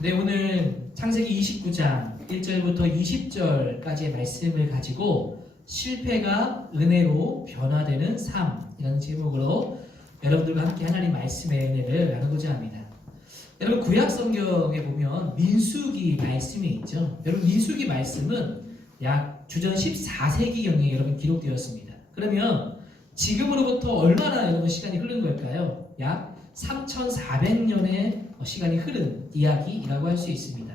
네, 오늘 창세기 29장 1절부터 20절까지의 말씀을 가지고 실패가 은혜로 변화되는 삶이라는 제목으로 여러분들과 함께 하나님 말씀의 은혜를 나누고자 합니다. 여러분, 구약 성경에 보면 민수기 말씀이 있죠. 여러분, 민수기 말씀은 약 주전 14세기경에 여러분 기록되었습니다. 그러면 지금으로부터 얼마나 여러분 시간이 흐른 걸까요? 약 3400년의 시간이 흐른 이야기라고 할 수 있습니다.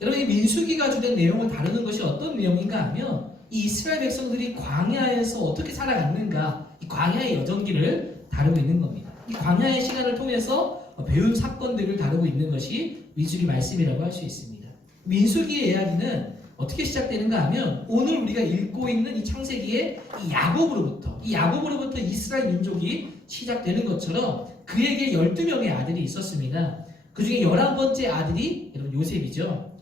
여러분, 이 민수기가 주된 내용을 다루는 것이 어떤 내용인가 하면 이 이스라엘 백성들이 광야에서 어떻게 살아갔는가, 이 광야의 여정기를 다루고 있는 겁니다. 이 광야의 시간을 통해서 배운 사건들을 다루고 있는 것이 민수기 말씀이라고 할 수 있습니다. 민수기의 이야기는 어떻게 시작되는가 하면 오늘 우리가 읽고 있는 이 창세기의 이 야곱으로부터 이스라엘 민족이 시작되는 것처럼 그에게 12명의 아들이 있었습니다. 그 중에 11번째 아들이 여러분 요셉이죠.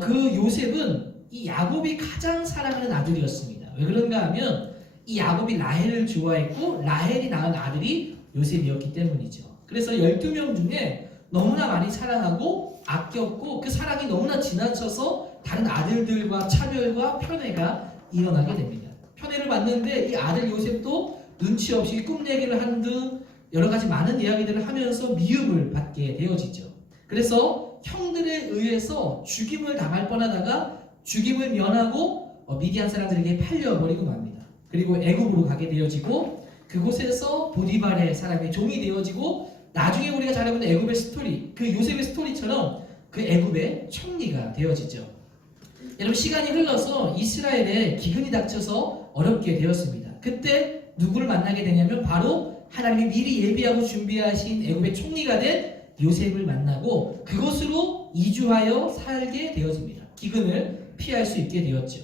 그 요셉은 이 야곱이 가장 사랑하는 아들이었습니다. 왜 그런가 하면 이 야곱이 라헬을 좋아했고 라헬이 낳은 아들이 요셉이었기 때문이죠. 그래서 12명 중에 너무나 많이 사랑하고 아꼈고 그 사랑이 너무나 지나쳐서 다른 아들들과 차별과 편애가 일어나게 됩니다. 편애를 받는데 이 아들 요셉도 눈치 없이 꿈 얘기를 하는 등 여러 가지 많은 이야기들을 하면서 미움을 받게 되어지죠. 그래서 형들에 의해서 죽임을 당할 뻔하다가 죽임을 면하고 미디안 사람들에게 팔려버리고 맙니다. 그리고 애굽으로 가게 되어지고 그곳에서 보디발의 사람의 종이 되어지고 나중에 우리가 잘 알고 있는 애굽의 스토리, 그 요셉의 스토리처럼 그 애굽의 총리가 되어지죠. 여러분, 시간이 흘러서 이스라엘에 기근이 닥쳐서 어렵게 되었습니다. 그때 누구를 만나게 되냐면 바로 하나님이 미리 예비하고 준비하신 애굽의 총리가 된 요셉을 만나고 그곳으로 이주하여 살게 되어집니다. 기근을 피할 수 있게 되었죠.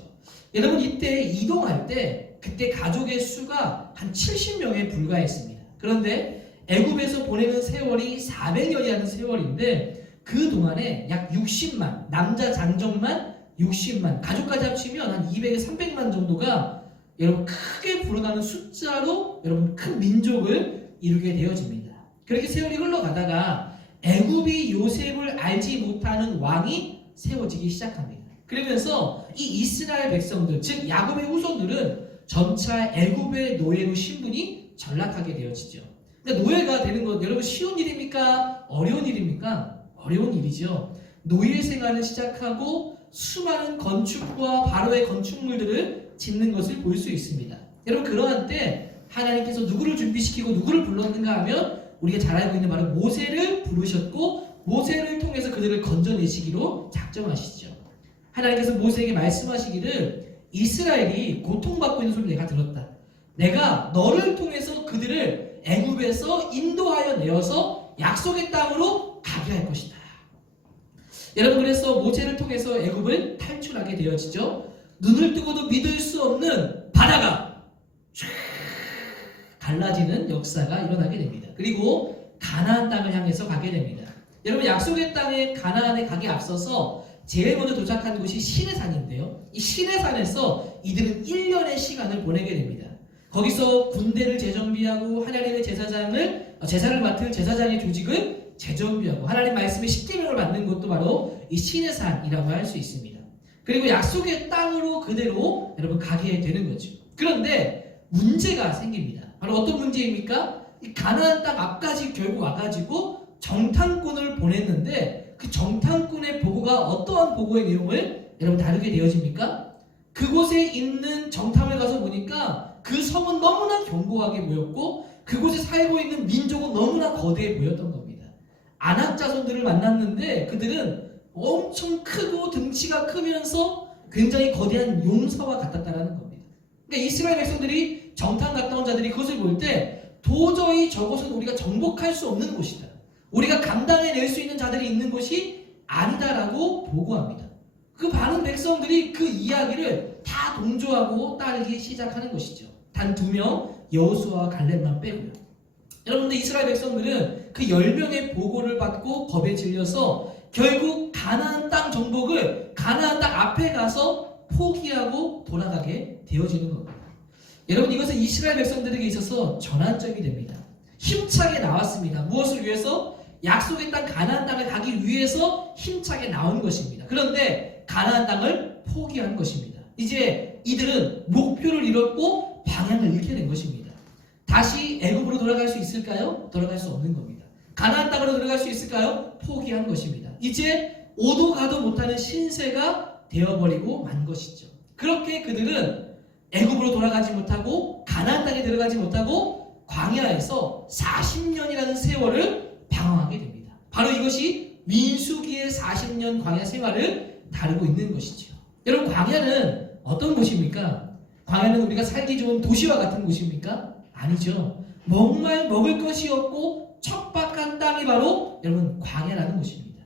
여러분, 이때 이동할 때 그때 가족의 수가 한 70명에 불과했습니다. 그런데 애굽에서 보내는 세월이 400년이라는 세월인데 그 동안에 약 60만, 남자 장정만 60만, 가족까지 합치면 한 200에서 300만 정도가 여러분 크게 불어나는 숫자로 여러분 큰 민족을 이루게 되어집니다. 그렇게 세월이 흘러가다가 애굽이 요셉을 알지 못하는 왕이 세워지기 시작합니다. 그러면서 이 이스라엘 백성들, 즉 야곱의 후손들은 점차 애굽의 노예로 신분이 전락하게 되어지죠. 그러니까 노예가 되는 것 여러분 쉬운 일입니까? 어려운 일입니까? 어려운 일이죠. 노예 생활을 시작하고 수많은 건축과 바로의 건축물들을 짓는 것을 볼 수 있습니다. 여러분, 그러한 때 하나님께서 누구를 준비시키고 누구를 불렀는가 하면 우리가 잘 알고 있는 바로 모세를 부르셨고 모세를 통해서 그들을 건져내시기로 작정하시죠. 하나님께서 모세에게 말씀하시기를 이스라엘이 고통받고 있는 소리를 내가 들었다. 내가 너를 통해서 그들을 애굽에서 인도하여 내어서 약속의 땅으로 가게 할 것이다. 여러분, 그래서 모세를 통해서 애굽을 탈출하게 되어지죠. 눈을 뜨고도 믿을 수 없는 바다가 갈라지는 역사가 일어나게 됩니다. 그리고 가나안 땅을 향해서 가게 됩니다. 여러분, 약속의 땅에 가나안에 가기 앞서서 제일 먼저 도착한 곳이 시내산인데요. 이 시내산에서 이들은 1년의 시간을 보내게 됩니다. 거기서 군대를 재정비하고 하나님의 제사를 맡을 제사장의 조직을 재정비하고 하나님 말씀의 십계명을 받는 것도 바로 이 시내산이라고 할 수 있습니다. 그리고 약속의 땅으로 그대로 여러분 가게 되는 거죠. 그런데 문제가 생깁니다. 바로 어떤 문제입니까? 이 가나안 땅 앞까지 결국 와가지고 정탐꾼을 보냈는데 그 정탐꾼의 보고가 어떠한 보고의 내용을 여러분 다루게 되어집니까? 그곳에 있는 정탐을 가서 보니까 그 성은 너무나 견고하게 보였고 그곳에 살고 있는 민족은 너무나 거대해 보였던 겁니다. 아낙 자손들을 만났는데 그들은 엄청 크고 등치가 크면서 굉장히 거대한 용사와 같았다라는 겁니다. 그러니까 이스라엘 백성들이 정탐 갔다 온 자들이 그것을 볼 때 도저히 저곳은 우리가 정복할 수 없는 곳이다. 우리가 감당해낼 수 있는 자들이 있는 곳이 아니다라고 보고합니다. 그 많은 백성들이 그 이야기를 다 동조하고 따르기 시작하는 것이죠. 단 2명 여호수아와 갈렙만 빼고요. 여러분들, 이스라엘 백성들은 그 10명의 보고를 받고 겁에 질려서 결국 가나안 땅 정복을 가나안 땅 앞에 가서 포기하고 돌아가게 되어지는 겁니다. 여러분, 이것은 이스라엘 백성들에게 있어서 전환점이 됩니다. 힘차게 나왔습니다. 무엇을 위해서? 약속의 땅 가나안 땅에 가기 위해서 힘차게 나온 것입니다. 그런데 가나안 땅을 포기한 것입니다. 이제 이들은 목표를 잃었고 방향을 잃게 된 것입니다. 다시 애굽으로 돌아갈 수 있을까요? 돌아갈 수 없는 겁니다. 가나안 땅으로 들어갈 수 있을까요? 포기한 것입니다. 이제 오도 가도 못하는 신세가 되어버리고 만 것이죠. 그렇게 그들은 애굽으로 돌아가지 못하고 가나안 땅에 들어가지 못하고 광야에서 40년이라는 세월을 방황하게 됩니다. 바로 이것이 민수기의 40년 광야 생활을 다루고 있는 것이죠. 여러분, 광야는 어떤 곳입니까? 광야는 우리가 살기 좋은 도시와 같은 곳입니까? 아니죠. 정말 먹을 것이 없고 척박한 땅이 바로 여러분 광야라는 곳입니다.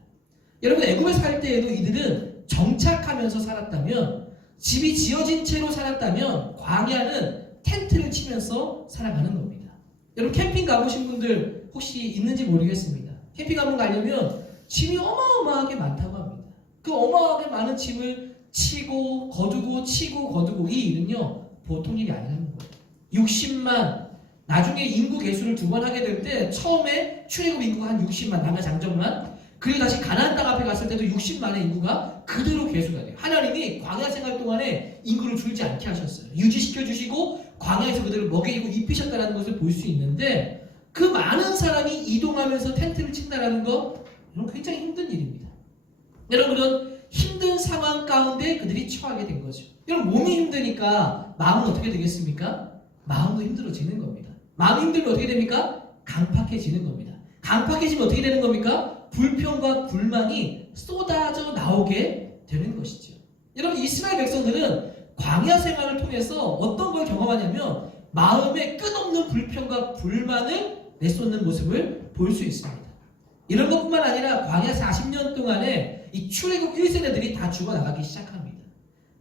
여러분, 애굽에 살 때에도 이들은 정착하면서 살았다면, 집이 지어진 채로 살았다면 광야는 텐트를 치면서 살아가는 겁니다. 여러분, 캠핑 가보신 분들 혹시 있는지 모르겠습니다. 캠핑 한번 가려면 짐이 어마어마하게 많다고 합니다. 그 어마어마하게 많은 짐을 치고 거두고 치고 거두고, 이 일은요 보통 일이 아니라는 거예요. 60만, 나중에 인구 계수를 2번 하게 될 때 처음에 출애굽 인구가 한 60만, 남의 장정만, 그리고 다시 가나안 땅 앞에 갔을 때도 60만의 인구가 그대로 계수가 돼요. 하나님이 광야 생활 동안에 인구를 줄지 않게 하셨어요. 유지시켜 주시고 광야에서 그들을 먹이고 입히셨다는 것을 볼 수 있는데, 그 많은 사람이 이동하면서 텐트를 친다는 거, 이건 굉장히 힘든 일입니다. 여러분, 그런 힘든 상황 가운데 그들이 처하게 된 거죠. 여러분, 몸이 힘드니까 마음은 어떻게 되겠습니까? 마음도 힘들어지는 겁니다. 마음이 힘들면 어떻게 됩니까? 강팍해지는 겁니다. 강팍해지면 어떻게 되는 겁니까? 불평과 불만이 쏟아져 나오게 되는 것이죠. 여러분, 이스라엘 백성들은 광야 생활을 통해서 어떤 걸 경험하냐면 마음에 끝없는 불평과 불만을 내쏟는 모습을 볼 수 있습니다. 이런 것뿐만 아니라 광야 40년 동안에 이 출애굽 1세대들이 다 죽어나가기 시작합니다.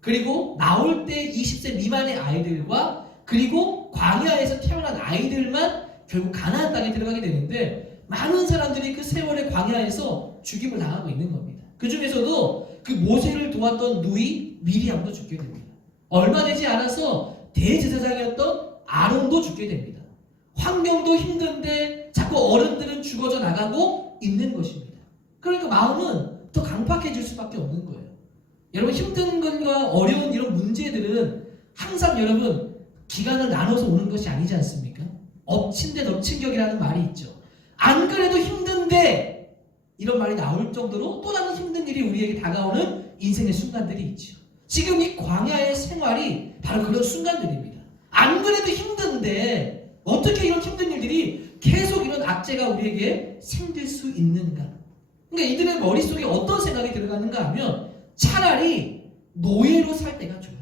그리고 나올 때 20세 미만의 아이들과 그리고 광야에서 태어난 아이들만 결국 가나안 땅에 들어가게 되는데, 많은 사람들이 그 세월의 광야에서 죽임을 당하고 있는 겁니다. 그 중에서도 그 모세를 도왔던 누이 미리암도 죽게 됩니다. 얼마 되지 않아서 대제사장이었던 아론도 죽게 됩니다. 환경도 힘든데 자꾸 어른들은 죽어져 나가고 있는 것입니다. 그러니까 마음은 더 강팍해질 수밖에 없는 거예요. 여러분, 힘든 것과 어려운 이런 문제들은 항상 여러분 기간을 나눠서 오는 것이 아니지 않습니까? 엎친 데 덮친 격이라는 말이 있죠. 안 그래도 힘든데 이런 말이 나올 정도로 또 다른 힘든 일이 우리에게 다가오는 인생의 순간들이 있죠. 지금 이 광야의 생활이 바로 그런 순간들입니다. 안 그래도 힘든데 어떻게 이런 힘든 일들이 계속 이런 악재가 우리에게 생길 수 있는가? 그러니까 이들의 머릿속에 어떤 생각이 들어가는가 하면, 차라리 노예로 살 때가 좋았다.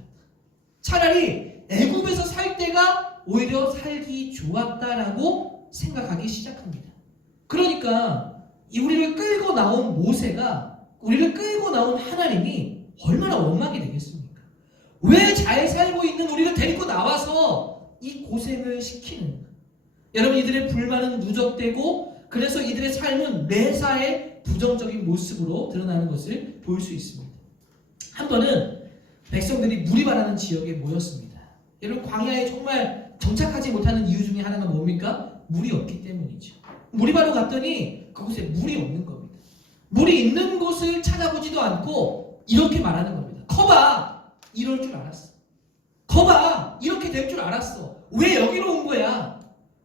차라리 애굽에서 살 때가 오히려 살기 좋았다라고 생각하기 시작합니다. 그러니까 우리를 끌고 나온 모세가, 우리를 끌고 나온 하나님이 얼마나 원망이 되겠습니까? 왜 잘 살고 있는 우리를 데리고 나와서 이 고생을 시키는가? 여러분, 이들의 불만은 누적되고, 그래서 이들의 삶은 매사에 부정적인 모습으로 드러나는 것을 볼 수 있습니다. 한 번은 백성들이 물이 바라는 지역에 모였습니다. 여러분, 광야에 정말 정착하지 못하는 이유 중에 하나가 뭡니까? 물이 없기 때문이죠. 물이 바로 갔더니 그곳에 물이 없는 겁니다. 물이 있는 곳을 찾아보지도 않고 이렇게 말하는 겁니다. 거봐, 이럴 줄 알았어. 거봐, 이렇게 될 줄 알았어. 왜 여기로 온 거야?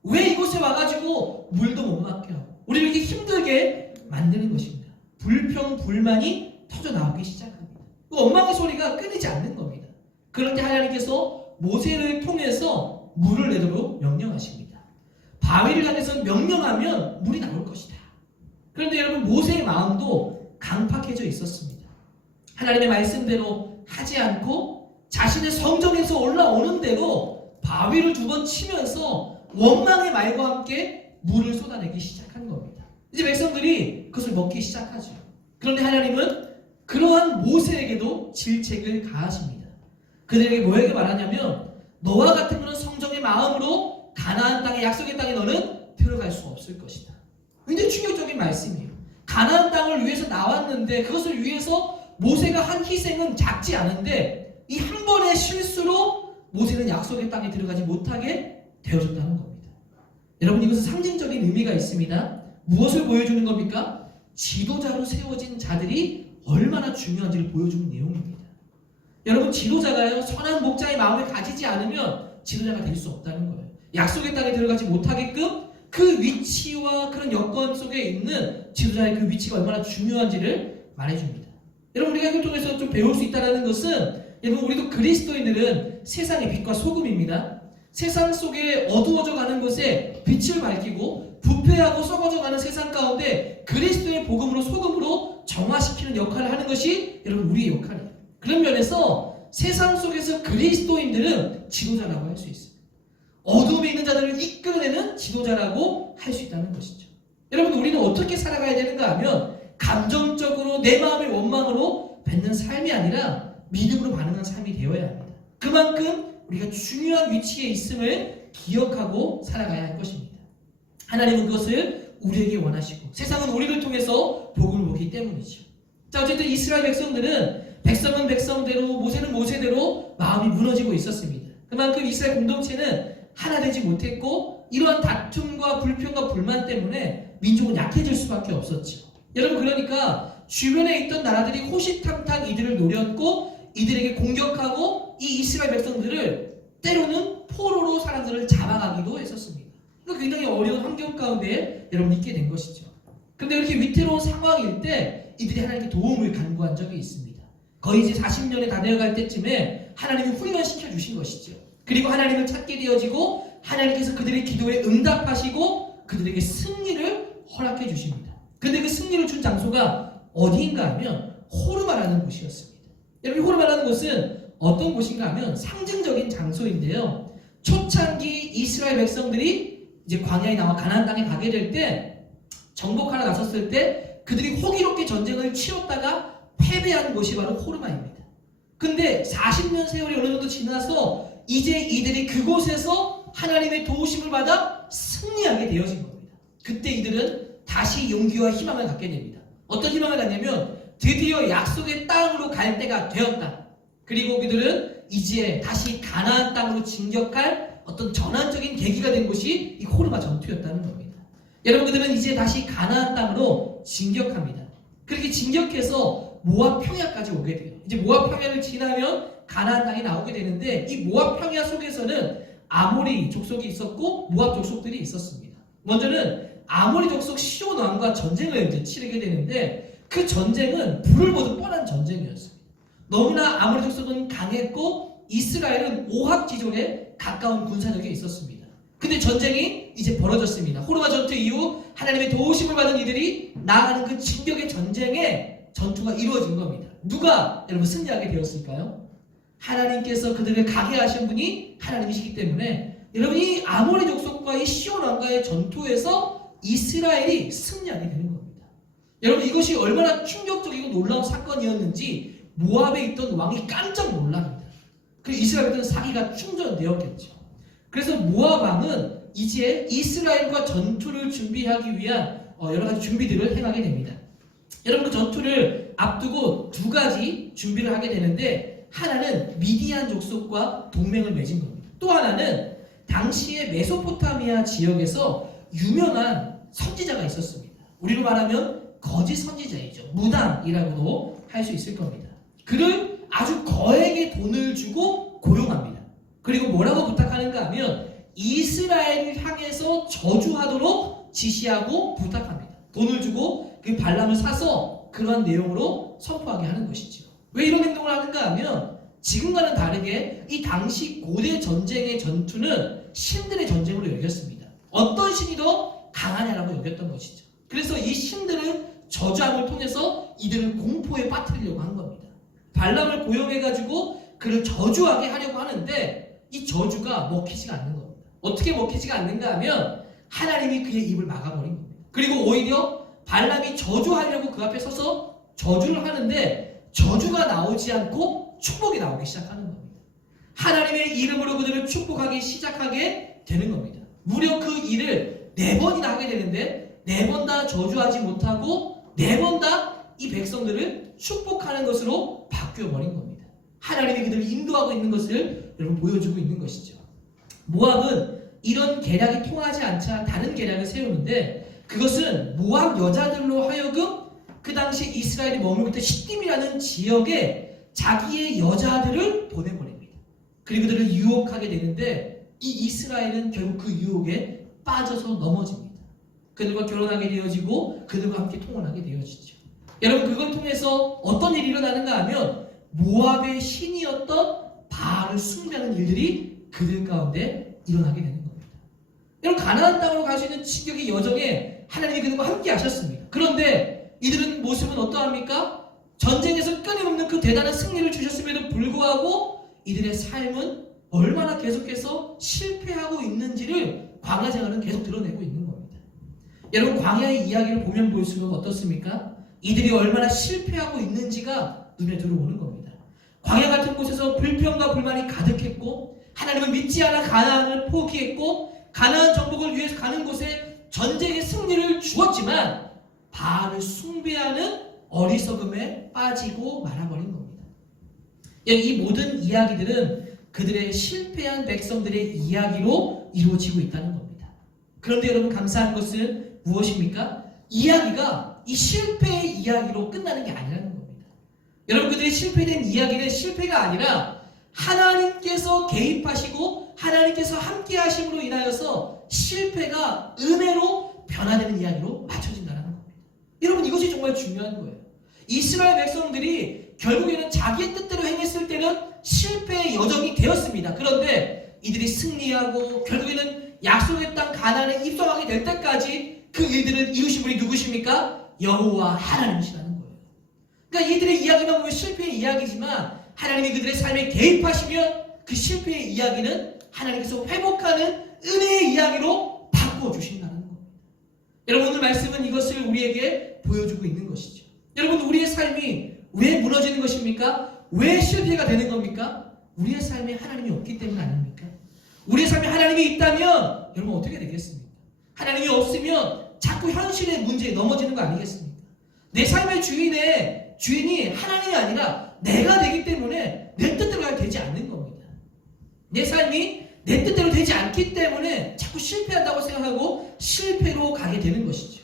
왜 이곳에 와가지고 물도 못 맡겨? 우리를 이렇게 힘들게 만드는 것입니다. 불평, 불만이 터져 나오기 시작합니다. 그 원망의 소리가 끊이지 않는 겁니다. 그런데 하나님께서 모세를 통해서 물을 내도록 명령하십니다. 바위를 향해서 명령하면 물이 나올 것이다. 그런데 여러분, 모세의 마음도 강팍해져 있었습니다. 하나님의 말씀대로 하지 않고 자신의 성정에서 올라오는 대로 바위를 2번 치면서 원망의 말과 함께 물을 쏟아내기 시작한 겁니다. 이제 백성들이 그것을 먹기 시작하죠. 그런데 하나님은 그러한 모세에게도 질책을 가하십니다. 그들에게 뭐에게 말하냐면, 너와 같은 그런 성정의 마음으로 가나안 땅의 약속의 땅에 너는 들어갈 수 없을 것이다. 굉장히 충격적인 말씀이에요. 가나안 땅을 위해서 나왔는데 그것을 위해서 모세가 한 희생은 작지 않은데 이 한 번의 실수로 모세는 약속의 땅에 들어가지 못하게 되어졌다는 겁니다. 여러분, 이것은 상징적인 의미가 있습니다. 무엇을 보여주는 겁니까? 지도자로 세워진 자들이 얼마나 중요한지를 보여주는 내용입니다. 여러분, 지도자가요, 선한 목자의 마음을 가지지 않으면 지도자가 될 수 없다는 거예요. 약속의 땅에 들어가지 못하게끔 그 위치와 그런 여건 속에 있는 지도자의 그 위치가 얼마나 중요한지를 말해줍니다. 여러분, 우리가 이걸 통해서 좀 배울 수 있다는 것은, 여러분, 우리도 그리스도인들은 세상의 빛과 소금입니다. 세상 속에 어두워져 가는 것에 빛을 밝히고 부패하고 썩어져 가는 세상 가운데 그리스도의 복음으로 소금으로 정화시키는 역할을 하는 것이 여러분 우리의 역할이에요. 그런 면에서 세상 속에서 그리스도인들은 지도자라고 할 수 있어요. 어둠에 있는 자들을 이끌어내는 지도자라고 할 수 있다는 것이죠. 여러분, 우리는 어떻게 살아가야 되는가 하면 감정적으로 내 마음의 원망으로 뱉는 삶이 아니라 믿음으로 반응하는 삶이 되어야 합니다. 그만큼 우리가 중요한 위치에 있음을 기억하고 살아가야 할 것입니다. 하나님은 그것을 우리에게 원하시고 세상은 우리를 통해서 복을 보기 때문이죠. 자, 어쨌든 이스라엘 백성은 백성대로, 모세는 모세대로 마음이 무너지고 있었습니다. 그만큼 이스라엘 공동체는 하나 되지 못했고 이러한 다툼과 불평과 불만 때문에 민족은 약해질 수밖에 없었죠. 여러분, 그러니까 주변에 있던 나라들이 호시탐탐 이들을 노렸고 이들에게 공격하고 이 이스라엘 백성들을 때로는 포로로 사람들을 잡아가기도 했었습니다. 그러니까 굉장히 어려운 환경 가운데 여러분 있게 된 것이죠. 그런데 이렇게 위태로운 상황일 때 이들이 하나님께 도움을 간구한 적이 있습니다. 거의 이제 40년이 다 되어갈 때쯤에 하나님이 훈련시켜 주신 것이죠. 그리고 하나님을 찾게 되어지고 하나님께서 그들의 기도에 응답하시고 그들에게 승리를 허락해 주십니다. 그런데 그 승리를 준 장소가 어디인가 하면 호르마라는 곳이었습니다. 여러분, 호르마라는 곳은 어떤 곳인가 하면 상징적인 장소인데요. 초창기 이스라엘 백성들이 이제 광야에 나와 가나안 땅에 가게 될 때 정복하러 나섰을 때 그들이 호기롭게 전쟁을 치렀다가 패배한 곳이 바로 호르마입니다. 근데 40년 세월이 어느 정도 지나서 이제 이들이 그곳에서 하나님의 도우심을 받아 승리하게 되어진 겁니다. 그때 이들은 다시 용기와 희망을 갖게 됩니다. 어떤 희망을 갖냐면 드디어 약속의 땅으로 갈 때가 되었다. 그리고 그들은 이제 다시 가나안 땅으로 진격할 어떤 전환적인 계기가 된 곳이 이 호르마 전투였다는 겁니다. 여러분, 그들은 이제 다시 가나안 땅으로 진격합니다. 그렇게 진격해서 모압 평야까지 오게 돼요. 이제 모압 평야를 지나면 가나안 땅이 나오게 되는데 이 모압 평야 속에서는 아모리 족속이 있었고 모압 족속들이 있었습니다. 먼저는 아모리 족속 시온 왕과 전쟁을 이제 치르게 되는데 그 전쟁은 불을 보듯 뻔한 전쟁이었습니다. 너무나 아모리 족속은 강했고 이스라엘은 오합지졸에 가까운 군사력이 있었습니다. 근데 전쟁이 이제 벌어졌습니다. 호르마 전투 이후 하나님의 도우심을 받은 이들이 나아가는 그 진격의 전쟁에 전투가 이루어진 겁니다. 누가 여러분 승리하게 되었을까요? 하나님께서 그들을 가게 하신 분이 하나님이시기 때문에 여러분, 이 아모리 족속과 이 시온 왕과의 전투에서 이스라엘이 승리하게 되는 겁니다. 여러분, 이것이 얼마나 충격적이고 놀라운 사건이었는지 모압에 있던 왕이 깜짝 놀랍니다. 그리고 이스라엘은 사기가 충전되었겠죠. 그래서 모압 왕은 이제 이스라엘과 전투를 준비하기 위한 여러 가지 준비들을 행하게 됩니다. 여러분, 그 전투를 앞두고 두 가지 준비를 하게 되는데 하나는 미디안 족속과 동맹을 맺은 겁니다. 또 하나는 당시의 메소포타미아 지역에서 유명한 선지자가 있었습니다. 우리로 말하면 거짓 선지자이죠. 무당이라고도 할 수 있을 겁니다. 그를 아주 거액의 돈을 주고 고용합니다. 그리고 뭐라고 부탁하는가 하면 이스라엘을 향해서 저주하도록 지시하고 부탁합니다. 돈을 주고 그 발람을 사서 그러한 내용으로 선포하게 하는 것이죠. 왜 이런 행동을 하는가 하면 지금과는 다르게 이 당시 고대 전쟁의 전투는 신들의 전쟁으로 여겼습니다. 어떤 신이 더 강하냐라고 여겼던 것이죠. 그래서 이 신들은 저주함을 통해서 이들을 공포에 빠뜨리려고 한 겁니다. 발람을 고용해가지고 그를 저주하게 하려고 하는데 이 저주가 먹히지가 않는 겁니다. 어떻게 먹히지가 않는가 하면 하나님이 그의 입을 막아버린 겁니다. 그리고 오히려 발람이 저주하려고 그 앞에 서서 저주를 하는데 저주가 나오지 않고 축복이 나오기 시작하는 겁니다. 하나님의 이름으로 그들을 축복하기 시작하게 되는 겁니다. 무려 그 일을 4번이나 하게 되는데 4번 다 저주하지 못하고 4번 다 이 백성들을 축복하는 것으로 바뀌어버린 겁니다. 하나님이 그들을 인도하고 있는 것을 여러분 보여주고 있는 것이죠. 모압은 이런 계략이 통하지 않자 다른 계략을 세우는데 그것은 모압 여자들로 하여금 그 당시 이스라엘이 머물고 있던 시딤이라는 지역에 자기의 여자들을 보내버립니다. 그리고 그들을 유혹하게 되는데 이 이스라엘은 결국 그 유혹에 빠져서 넘어집니다. 그들과 결혼하게 되어지고 그들과 함께 통혼하게 되어지죠. 여러분, 그걸 통해서 어떤 일이 일어나는가 하면 모압의 신이었던 바알을 숭배하는 일들이 그들 가운데 일어나게 되는 겁니다. 여러분, 가나안 땅으로 갈 수 있는 지경의 여정에 하나님이 그들과 함께 하셨습니다. 그런데 이들은 모습은 어떠합니까? 전쟁에서 끊임없는 그 대단한 승리를 주셨음에도 불구하고 이들의 삶은 얼마나 계속해서 실패하고 있는지를 광야 생활은 계속 드러내고 있는 겁니다. 여러분, 광야의 이야기를 보면 볼수록 어떻습니까? 이들이 얼마나 실패하고 있는지가 눈에 들어오는 겁니다. 광야 같은 곳에서 불평과 불만이 가득했고 하나님을 믿지 않아 가나안을 포기했고 가나안 정복을 위해서 가는 곳에 전쟁의 승리를 주었지만 바알을 숭배하는 어리석음에 빠지고 말아버린 겁니다. 이 모든 이야기들은 그들의 실패한 백성들의 이야기로 이루어지고 있다는 겁니다. 그런데 여러분, 감사한 것은 무엇입니까? 이야기가 이 실패의 이야기로 끝나는 게 아니라는 겁니다. 여러분, 그들의 실패된 이야기는 실패가 아니라 하나님께서 개입하시고 하나님께서 함께 하심으로 인하여서 실패가 은혜로 변화되는 이야기로 맞춰진다는 겁니다. 여러분, 이것이 정말 중요한 거예요. 이스라엘 백성들이 결국에는 자기의 뜻대로 행했을 때는 실패의 여정이 되었습니다. 그런데 이들이 승리하고 결국에는 약속의 땅 가나안에 입성하게 될 때까지 그 일들을 이루신 분이 누구십니까? 여호와 하나님이시라는 거예요. 그러니까 이들의 이야기만 보면 실패의 이야기지만 하나님이 그들의 삶에 개입하시면 그 실패의 이야기는 하나님께서 회복하는 은혜의 이야기로 바꿔주신다는 겁니다. 여러분, 오늘 말씀은 이것을 우리에게 보여주고 있는 것이죠. 여러분, 우리의 삶이 왜 무너지는 것입니까? 왜 실패가 되는 겁니까? 우리의 삶에 하나님이 없기 때문 아닙니까? 우리의 삶에 하나님이 있다면 여러분 어떻게 되겠습니까? 하나님이 없으면 자꾸 현실의 문제에 넘어지는 거 아니겠습니까? 내 삶의 주인이 하나님이 아니라 내가 되기 때문에 내 뜻대로 되지 않는 겁니다. 내 삶이 내 뜻대로 되지 않기 때문에 자꾸 실패한다고 생각하고 실패로 가게 되는 것이죠.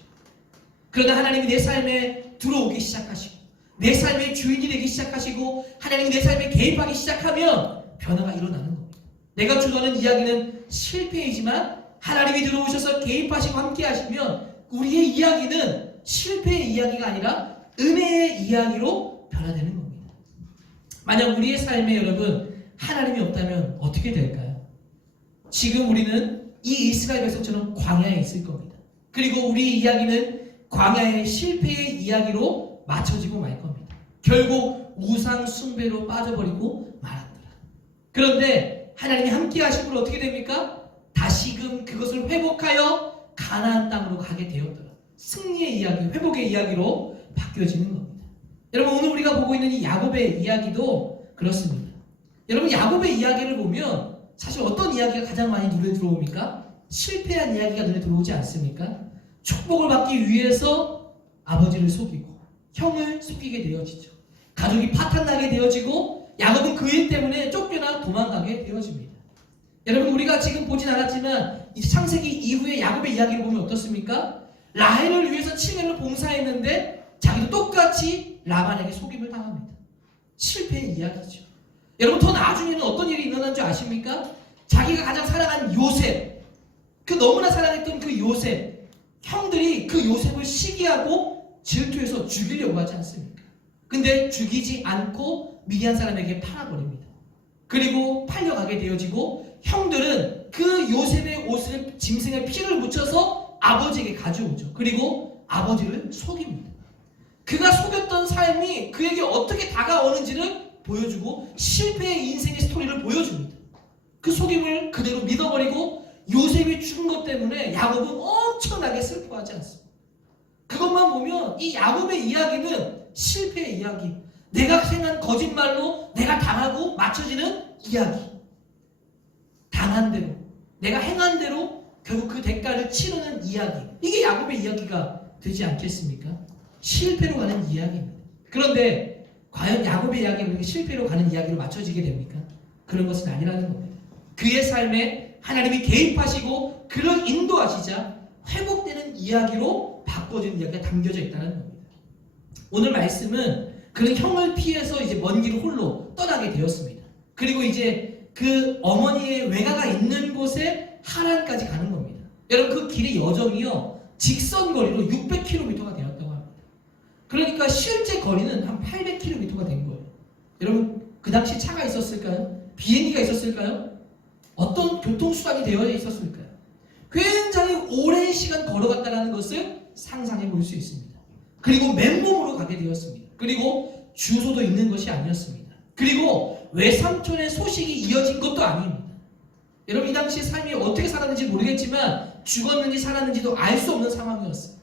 그러나 하나님이 내 삶에 들어오기 시작하시고 내 삶의 주인이 되기 시작하시고 하나님이 내 삶에 개입하기 시작하면 변화가 일어나는 겁니다. 내가 주도하는 이야기는 실패이지만 하나님이 들어오셔서 개입하시고 함께 하시면 우리의 이야기는 실패의 이야기가 아니라 은혜의 이야기로 변화되는 겁니다. 만약 우리의 삶에 여러분 하나님이 없다면 어떻게 될까요? 지금 우리는 이 이스라엘 백성처럼 광야에 있을 겁니다. 그리고 우리의 이야기는 광야의 실패의 이야기로 맞춰지고 말 겁니다. 결국 우상 숭배로 빠져버리고 말았더라. 그런데 하나님이 함께 하심으로 어떻게 됩니까? 다시금 그것을 회복하여 가나안 땅으로 가게 되었더라. 승리의 이야기, 회복의 이야기로 바뀌어지는 겁니다. 여러분, 오늘 우리가 보고 있는 이 야곱의 이야기도 그렇습니다. 여러분, 야곱의 이야기를 보면 사실 어떤 이야기가 가장 많이 눈에 들어옵니까? 실패한 이야기가 눈에 들어오지 않습니까? 축복을 받기 위해서 아버지를 속이고 형을 속이게 되어지죠. 가족이 파탄나게 되어지고 야곱은 그 일 때문에 쫓겨나 도망가게 되어집니다. 여러분, 우리가 지금 보진 않았지만 이 창세기 이후의 야곱의 이야기를 보면 어떻습니까? 라헬을 위해서 7년을 봉사했는데 자기도 똑같이 라반에게 속임을 당합니다. 실패의 이야기죠. 여러분, 더 나중에는 어떤 일이 일어난 줄 아십니까? 자기가 가장 사랑한 요셉, 그 너무나 사랑했던 그 요셉, 형들이 그 요셉을 시기하고 질투해서 죽이려고 하지 않습니까? 근데 죽이지 않고 미디안 사람에게 팔아버립니다. 그리고 팔려가게 되어지고 형들은 그 요셉의 옷을 짐승의 피를 묻혀서 아버지에게 가져오죠. 그리고 아버지를 속입니다. 그가 속였던 삶이 그에게 어떻게 다가오는지를 보여주고 실패의 인생의 스토리를 보여줍니다. 그 속임을 그대로 믿어버리고 요셉이 죽은 것 때문에 야곱은 엄청나게 슬퍼하지 않습니다. 그것만 보면 이 야곱의 이야기는 실패의 이야기, 내가 행한 거짓말로 내가 당하고 맞춰지는 이야기, 당한 대로 내가 행한 대로 결국 그 대가를 치르는 이야기, 이게 야곱의 이야기가 되지 않겠습니까? 실패로 가는 이야기입니다. 그런데 과연 야곱의 이야기가 그렇게 실패로 가는 이야기로 맞춰지게 됩니까? 그런 것은 아니라는 겁니다. 그의 삶에 하나님이 개입하시고 그를 인도하시자 회복되는 이야기로 바꿔주는 이야기가 담겨져 있다는 겁니다. 오늘 말씀은 그는 형을 피해서 이제 먼 길을 홀로 떠나게 되었습니다. 그리고 이제 그 어머니의 외가가 있는 곳에 하란까지 가는 겁니다. 여러분 그 길의 여정이요 직선 거리로 600km가 되었다고 합니다. 그러니까 실제 거리는 한 800km가 된 거예요. 여러분 그 당시 차가 있었을까요? 비행기가 있었을까요? 어떤 교통수단이 되어 있었을까요? 굉장히 오랜 시간 걸어갔다는 것을 상상해 볼 수 있습니다. 그리고 맨몸으로 가게 되었습니다. 그리고 주소도 있는 것이 아니었습니다. 그리고 외삼촌의 소식이 이어진 것도 아닙니다. 여러분 이 당시의 삶이 어떻게 살았는지 모르겠지만 죽었는지 살았는지도 알 수 없는 상황이었어요.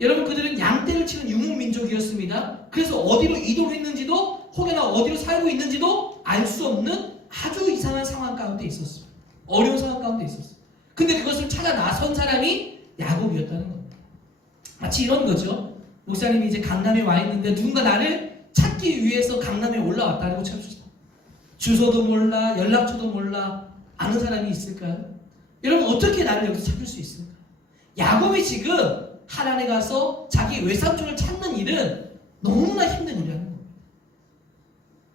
여러분 그들은 양떼를 치는 유목민족이었습니다. 그래서 어디로 이동했는지도 혹여나 어디로 살고 있는지도 알 수 없는 아주 이상한 상황 가운데 있었어요. 어려운 상황 가운데 있었어요. 근데 그것을 찾아 나선 사람이 야곱이었다는 겁니다. 마치 이런 거죠. 목사님이 이제 강남에 와 있는데 누군가 나를 찾기 위해서 강남에 올라왔다고 칩시다. 주소도 몰라, 연락처도 몰라, 아는 사람이 있을까요? 여러분 어떻게 나를 여기서 찾을 수 있을까요? 야곱이 지금 하란에 가서 자기 외삼촌을 찾는 일은 너무나 힘든 일이라는 겁니다.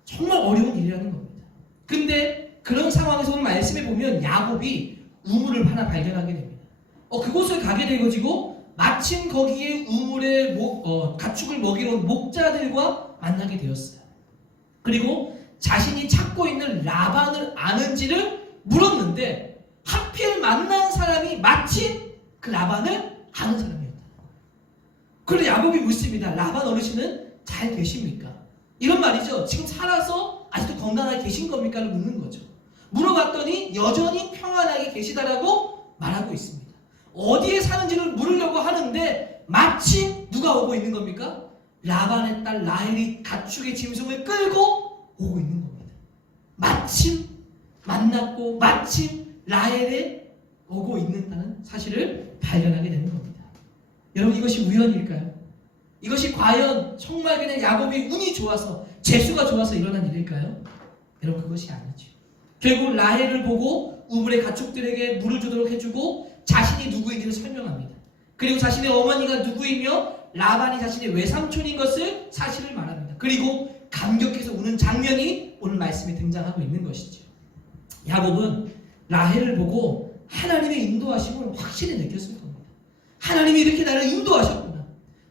정말 어려운 일이라는 겁니다. 근데 그런 상황에서 오늘 말씀해 보면 야곱이 우물을 하나 발견하게 됩니다. 그곳을 가게 되고 마침 거기에 우물에 가축을 먹이러 온 목자들과 만나게 되었어요. 그리고 자신이 찾고 있는 라반을 아는지를 물었는데 하필 만난 사람이 마침 그 라반을 아는 사람이었다. 그런데 야곱이 묻습니다. 라반 어르신은 잘 계십니까? 이런 말이죠. 지금 살아서 아직도 건강하게 계신 겁니까? 를 묻는 거죠. 물어봤더니 여전히 평안하게 계시다라고 말하고 있습니다. 어디에 사는지를 물으려고 하는데 마침 누가 오고 있는 겁니까? 라반의 딸 라헬이 가축의 짐승을 끌고 오고 있는 겁니다. 마침 만났고 마침 라헬에 오고 있는다는 사실을 발견하게 되는 겁니다. 여러분 이것이 우연일까요? 이것이 과연 정말 그냥 야곱이 운이 좋아서 재수가 좋아서 일어난 일일까요? 여러분 그것이 아니죠. 결국 라헬을 보고 우물의 가축들에게 물을 주도록 해주고 자신이 누구인지를 설명합니다. 그리고 자신의 어머니가 누구이며 라반이 자신의 외삼촌인 것을 사실을 말합니다. 그리고 감격해서 우는 장면이 오늘 말씀에 등장하고 있는 것이죠. 야곱은 라헬을 보고 하나님의 인도하심을 확실히 느꼈을 겁니다. 하나님이 이렇게 나를 인도하셨구나.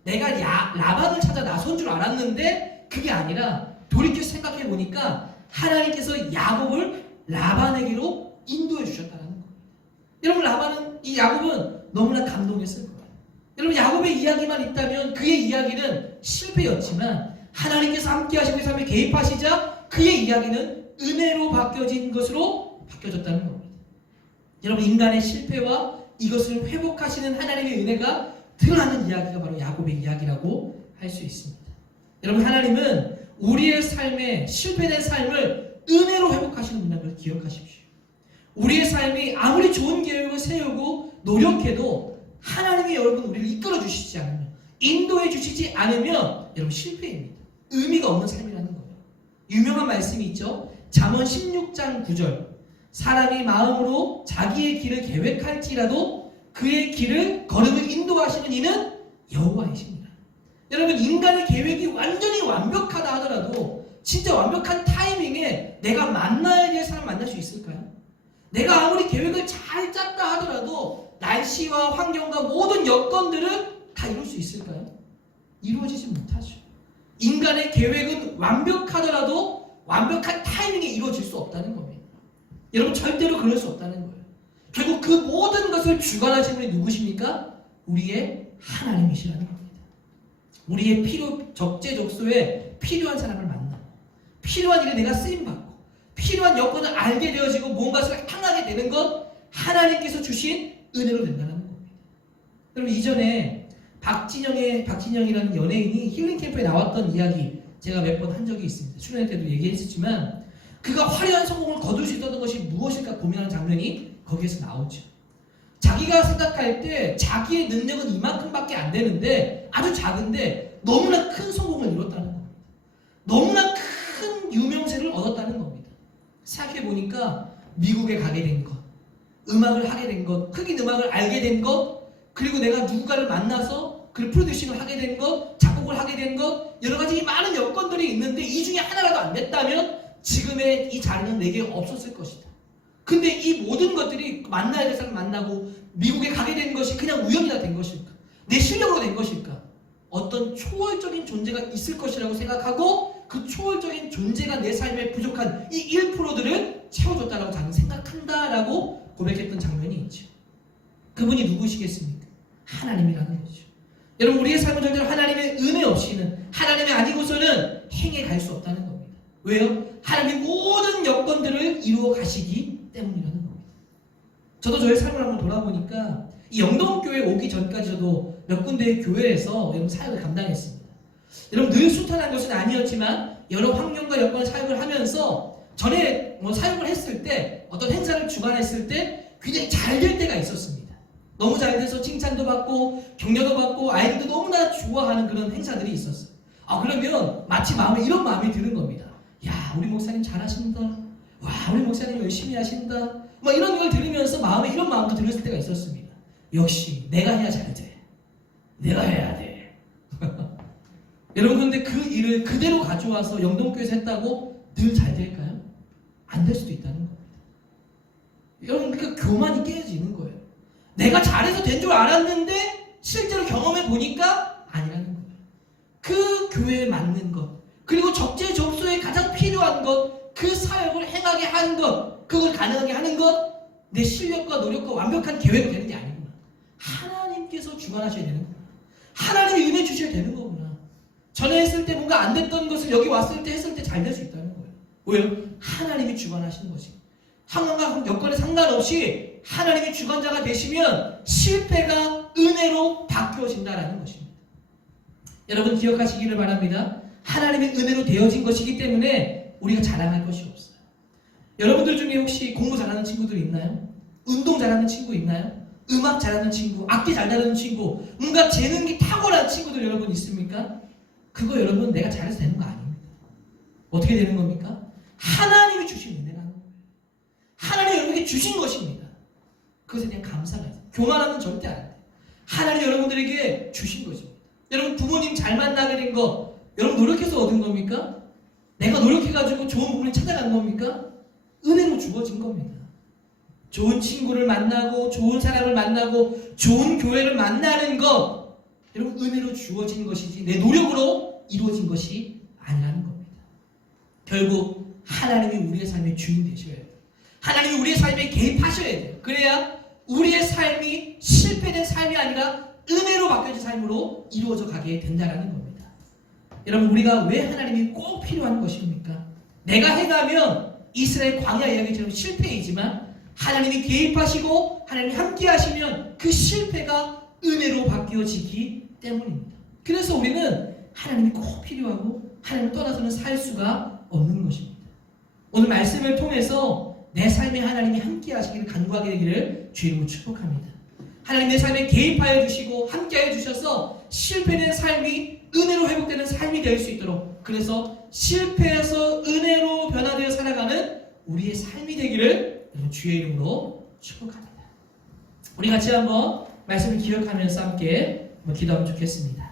내가 라반을 찾아 나선 줄 알았는데 그게 아니라 돌이켜 생각해 보니까 하나님께서 야곱을 라반에게로 인도해 주셨다는 겁니다. 여러분 야곱은 너무나 감동했을 거예요. 여러분 야곱의 이야기만 있다면 그의 이야기는 실패였지만 하나님께서 함께 하시고 그 삶에 개입하시자 그의 이야기는 은혜로 바뀌어진 것으로 바뀌어졌다는 겁니다. 여러분 인간의 실패와 이것을 회복하시는 하나님의 은혜가 드러나는 이야기가 바로 야곱의 이야기라고 할 수 있습니다. 여러분 하나님은 우리의 삶에 실패된 삶을 은혜로 회복하시는 분이라는 걸 기억하십시오. 우리의 삶이 아무리 좋은 계획을 세우고 노력해도 하나님이 여러분 우리를 이끌어 주시지 않으면 인도해 주시지 않으면 여러분 실패입니다. 의미가 없는 삶이라는 거예요. 유명한 말씀이 있죠. 잠언 16장 9절 사람이 마음으로 자기의 길을 계획할지라도 그의 길을 걸음을 인도하시는 이는 여호와이십니다. 여러분 인간의 계획이 완전히 완벽하다 하더라도 진짜 완벽한 타이밍에 내가 만나야 될 사람 만날 수 있을까요? 내가 아무리 계획을 잘 짰다 하더라도 날씨와 환경과 모든 여건들을 다 이룰 수 있을까요? 이루어지지 못하죠. 인간의 계획은 완벽하더라도 완벽한 타이밍에 이루어질 수 없다는 겁니다. 여러분 절대로 그럴 수 없다는 거예요. 결국 그 모든 것을 주관하시는 분이 누구십니까? 우리의 하나님이시라는 겁니다. 우리의 적재적소에 필요한 사람을 만나 필요한 일에 내가 쓰임받고 필요한 여건을 알게 되어지고 무언가를 향하게 되는 것 하나님께서 주신 은혜로 된다는 겁니다. 여러분 이전에 박진영이라는 연예인이 힐링캠프에 나왔던 이야기 제가 몇 번 한 적이 있습니다. 출연할 때도 얘기했었지만 그가 화려한 성공을 거둘 수 있었던 것이 무엇일까 고민하는 장면이 거기에서 나오죠. 자기가 생각할 때 자기의 능력은 이만큼밖에 안 되는데 아주 작은데 너무나 큰 성공을 이뤘다는 겁니다. 너무나 큰 유명세를 얻었다는 겁니다. 생각해보니까 미국에 가게 된 것, 음악을 하게 된 것, 흑인 음악을 알게 된 것, 그리고 내가 누군가를 만나서 그 프로듀싱을 하게 된 것, 작곡을 하게 된 것, 여러 가지 많은 여건들이 있는데 이 중에 하나라도 안 됐다면 지금의 이 자리는 내게 없었을 것이다. 근데 이 모든 것들이 만나야 될 사람 만나고 미국에 가게 된 것이 그냥 우연이나 된 것일까? 내 실력으로 된 것일까? 어떤 초월적인 존재가 있을 것이라고 생각하고 그 초월적인 존재가 내 삶에 부족한 이 1%들을 채워줬다라고 저는 생각한다라고 고백했던 장면이 있죠. 그분이 누구시겠습니까? 하나님이라는 거죠. 여러분, 우리의 삶은 절대로 하나님의 은혜 없이는, 하나님이 아니고서는 행해 갈 수 없다는 겁니다. 왜요? 하나님이 모든 여건들을 이루어 가시기 때문이라는 겁니다. 저도 저의 삶을 한번 돌아보니까 이 영동교회 오기 전까지 저도 몇 군데의 교회에서 여러분 사역을 감당했습니다. 여러분, 늘 순탄한 것은 아니었지만 여러 환경과 여건을 사역을 하면서 전에 사역을 했을 때 어떤 행사를 주관했을 때 굉장히 잘 될 때가 있었습니다. 너무 잘 돼서 칭찬도 받고 격려도 받고 아이들도 너무나 좋아하는 그런 행사들이 있었어요. 그러면 마치 마음에 이런 마음이 드는 겁니다. 야, 우리 목사님 잘하신다. 와, 우리 목사님 열심히 하신다. 이런 걸 들으면서 마음에 이런 마음도 들었을 때가 있었습니다. 역시 내가 해야 잘 돼. 내가 해야 돼. 여러분, 그런데 그 일을 그대로 가져와서 영동교회에서 했다고 늘 잘 될까요? 안 될 수도 있다는 겁니다. 여러분, 그 교만이 깨지는 거예요. 내가 잘해서 된 줄 알았는데 실제로 경험해 보니까 아니라는 거예요. 그 교회에 맞는 것, 그리고 적재적소에 가장 필요한 것, 그 사역을 행하게 한 것, 그걸 가능하게 하는 것, 내 실력과 노력과 완벽한 계획으로 되는 게 아니구나. 하나님께서 주관하셔야 되는구나. 하나님이 은혜 주셔야 되는 거구나. 전에 했을 때 뭔가 안 됐던 것을 여기 왔을 때 했을 때 잘 될 수 있다는 거예요. 왜요? 하나님이 주관하시는 거지. 상황과 여건에 상관없이 하나님이 주관자가 되시면 실패가 은혜로 바뀌어진다는 것입니다. 여러분, 기억하시기를 바랍니다. 하나님의 은혜로 되어진 것이기 때문에 우리가 자랑할 것이 없어요. 여러분들 중에 혹시 공부 잘하는 친구들 있나요? 운동 잘하는 친구 있나요? 음악 잘하는 친구, 악기 잘 다루는 친구, 뭔가 재능이 탁월한 친구들 여러분 있습니까? 그거 여러분 내가 잘해서 되는 거 아닙니다. 어떻게 되는 겁니까? 하나님이 주신 은혜라는 거예요. 하나님이 여러분에게 주신 것입니다. 그것에 대한 감사가 있어요. 교만하면 절대 안 돼요. 하나님이 여러분들에게 주신 것입니다. 여러분, 부모님 잘 만나게 된 거 여러분 노력해서 얻은 겁니까? 내가 노력해가지고 좋은 부분을 찾아간 겁니까? 은혜로 주어진 겁니다. 좋은 친구를 만나고 좋은 사람을 만나고 좋은 교회를 만나는 것, 여러분 은혜로 주어진 것이지 내 노력으로 이루어진 것이 아니라는 겁니다. 결국 하나님이 우리의 삶의 주인 되셔야 돼요. 하나님이 우리의 삶에 개입하셔야 돼요. 그래야 우리의 삶이 실패된 삶이 아니라 은혜로 바뀌어진 삶으로 이루어져 가게 된다는 겁니다. 여러분, 우리가 왜 하나님이 꼭 필요한 것입니까? 내가 행하면 이스라엘 광야 이야기처럼 실패이지만 하나님이 개입하시고 하나님이 함께 하시면 그 실패가 은혜로 바뀌어지기 때문입니다. 그래서 우리는 하나님이 꼭 필요하고 하나님을 떠나서는 살 수가 없는 것입니다. 오늘 말씀을 통해서 내 삶에 하나님이 함께 하시기를 간구하게 되기를 주님으로 축복합니다. 하나님 내 삶에 개입하여 주시고 함께하여 주셔서 실패된 삶이 은혜로 회복되는 삶이 될 수 있도록, 그래서 실패해서 은혜로 변화되어 살아가는 우리의 삶이 되기를 주의 이름으로 축복합니다. 우리 같이 한번 말씀을 기억하면서 함께 기도하면 좋겠습니다.